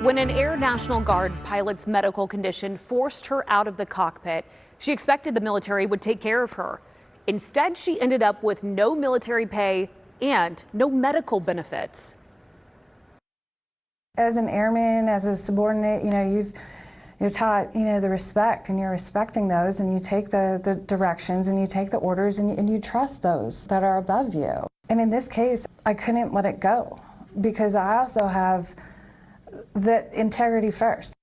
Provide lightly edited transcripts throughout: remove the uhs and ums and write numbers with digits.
When an Air National Guard pilot's medical condition forced her out of the cockpit, she expected the military would take care of her. Instead, she ended up with no military pay and no medical benefits. As an airman, as a subordinate, you're taught, the respect, and you're respecting those, and you take the directions, and you take the orders, and you trust those that are above you. And in this case, I couldn't let it go because I also have the integrity first.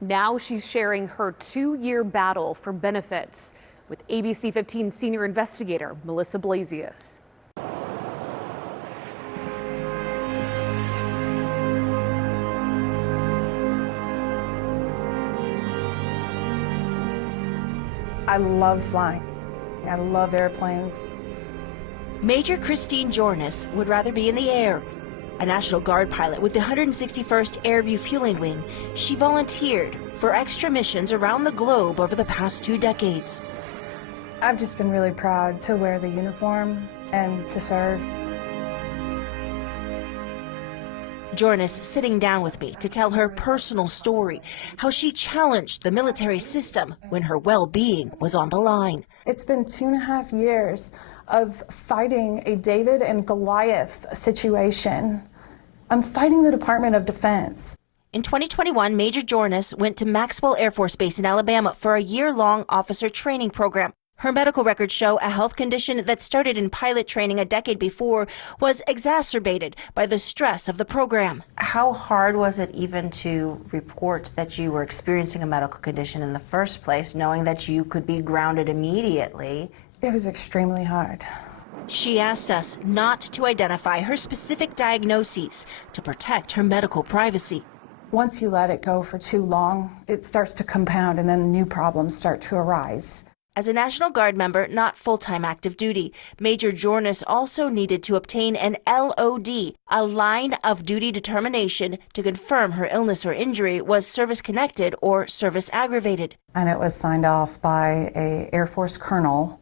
Now she's sharing her 2-year battle for benefits with ABC15 senior investigator Melissa Blasius. I love flying. I love airplanes. Major Christine Kjornes would rather be in the air. A National Guard pilot with the 161st Air Refueling Wing, she volunteered for extra missions around the globe over the past 2 decades. I've just been really proud to wear the uniform and to serve. Kjornes sitting down with me to tell her personal story, how she challenged the military system when her well-being was on the line. It's been 2.5 years of fighting a David and Goliath situation. I'm fighting the Department of Defense. In 2021, Major Kjornes went to Maxwell Airforce Base in Alabama for a year-long officer training program. Her medical records show a health condition that started in pilot training a decade before was exacerbated by the stress of the program. How hard was it even to report that you were experiencing a medical condition in the first place, knowing that you could be grounded immediately? It was extremely hard. She asked us not to identify her specific diagnoses to protect her medical privacy. Once you let it go for too long, it starts to compound and then new problems start to arise. As a National Guard member, not full-time active duty, Major Kjornes also needed to obtain an LOD, a line of duty determination, to confirm her illness or injury was service-connected or service-aggravated. And it was signed off by an Air Force colonel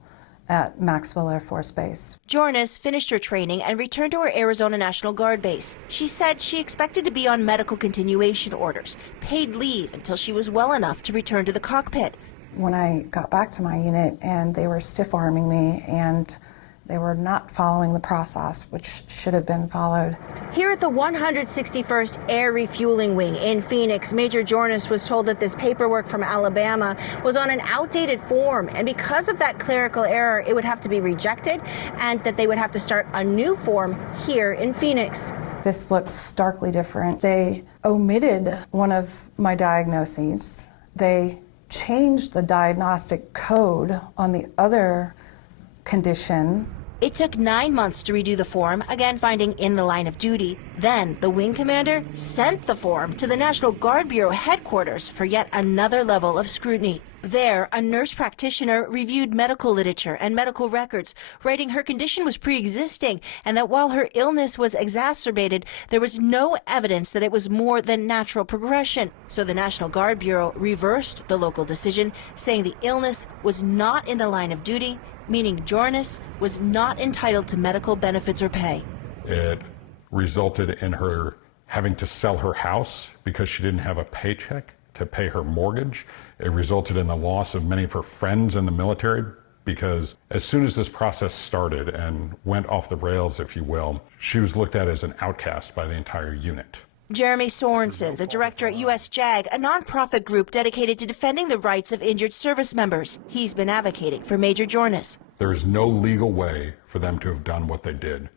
at Maxwell Airforce Base. Kjornes finished her training and returned to her Arizona National Guard base. She said she expected to be on medical continuation orders, paid leave until she was well enough to return to the cockpit. When I got back to my unit and they were stiff-arming me and they were not following the process, which should have been followed. Here at the 161st Air Refueling Wing in Phoenix, Major Kjornes was told that this paperwork from Alabama was on an outdated form, and because of that clerical error, it would have to be rejected and that they would have to start a new form here in Phoenix. This looks starkly different. They omitted one of my diagnoses. They changed the diagnostic code on the other condition. It took 9 months to redo the form, again finding in the line of duty. Then the wing commander sent the form to the National Guard Bureau headquarters for yet another level of scrutiny. There, a nurse practitioner reviewed medical literature and medical records, writing her condition was pre-existing and that while her illness was exacerbated, there was no evidence that it was more than natural progression. So the National Guard Bureau reversed the local decision, saying the illness was not in the line of duty, meaning Kjornes was not entitled to medical benefits or pay. It resulted in her having to sell her house because she didn't have a paycheck to pay her mortgage. It resulted in the loss of many of her friends in the military because as soon as this process started and went off the rails, if you will, she was looked at as an outcast by the entire unit. Jeremy Sorensen's a director at US JAG, a nonprofit group dedicated to defending the rights of injured service members. He's been advocating for Major Kjornes. There is no legal way for them to have done what they did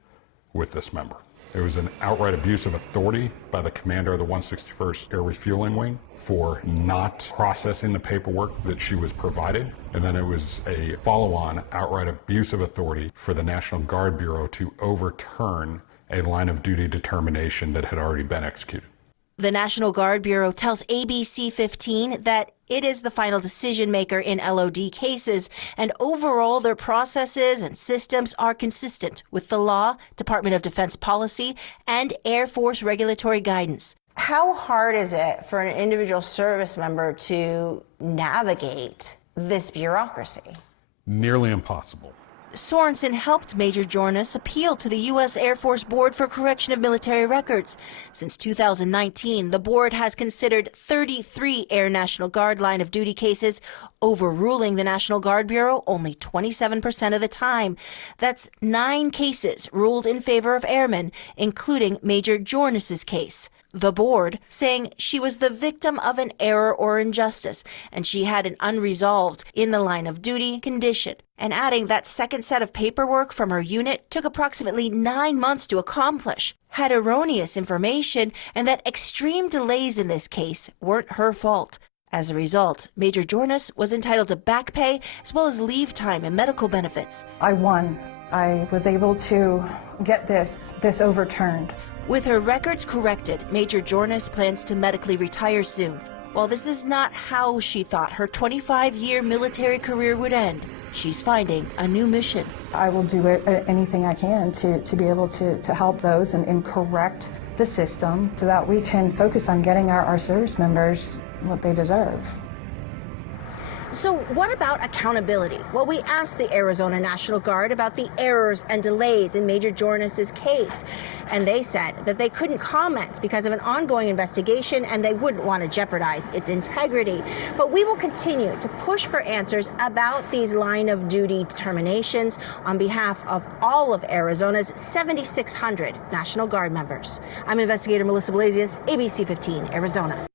with this member. It was an outright abuse of authority by the commander of the 161st Air Refueling Wing for not processing the paperwork that she was provided. And then it was a follow-on outright abuse of authority for the National Guard Bureau to overturn a line of duty determination that had already been executed. The National Guard Bureau tells ABC15 that it is the final decision maker in LOD cases, and overall their processes and systems are consistent with the law, Department of Defense policy, and Air Force regulatory guidance. How hard is it for an individual service member to navigate this bureaucracy? Nearly impossible. Sorensen helped Major Kjornes appeal to the U.S. Air Force Board for Correction of Military Records. Since 2019, the board has considered 33 Air National Guard line of duty cases, overruling the National Guard Bureau only 27% of the time. That's 9 cases ruled in favor of airmen, including Major Kjornes' case. The board saying she was the victim of an error or injustice, and she had an unresolved in the line of duty condition, and adding that second set of paperwork from her unit took approximately 9 months to accomplish, had erroneous information, and that extreme delays in this case weren't her fault. As a result, Major Kjornes was entitled to back pay as well as leave time and medical benefits. I won. I was able to get this overturned. With her records corrected, Major Kjornes plans to medically retire soon. While this is not how she thought her 25-year military career would end, she's finding a new mission. I will do anything I can to be able to help those and correct the system so that we can focus on getting our service members what they deserve. So what about accountability? Well, we asked the Arizona National Guard about the errors and delays in Major Kjornes' case, and they said that they couldn't comment because of an ongoing investigation and they wouldn't want to jeopardize its integrity. But we will continue to push for answers about these line of duty determinations on behalf of all of Arizona's 7,600 National Guard members. I'm investigator Melissa Blasius, ABC 15 Arizona.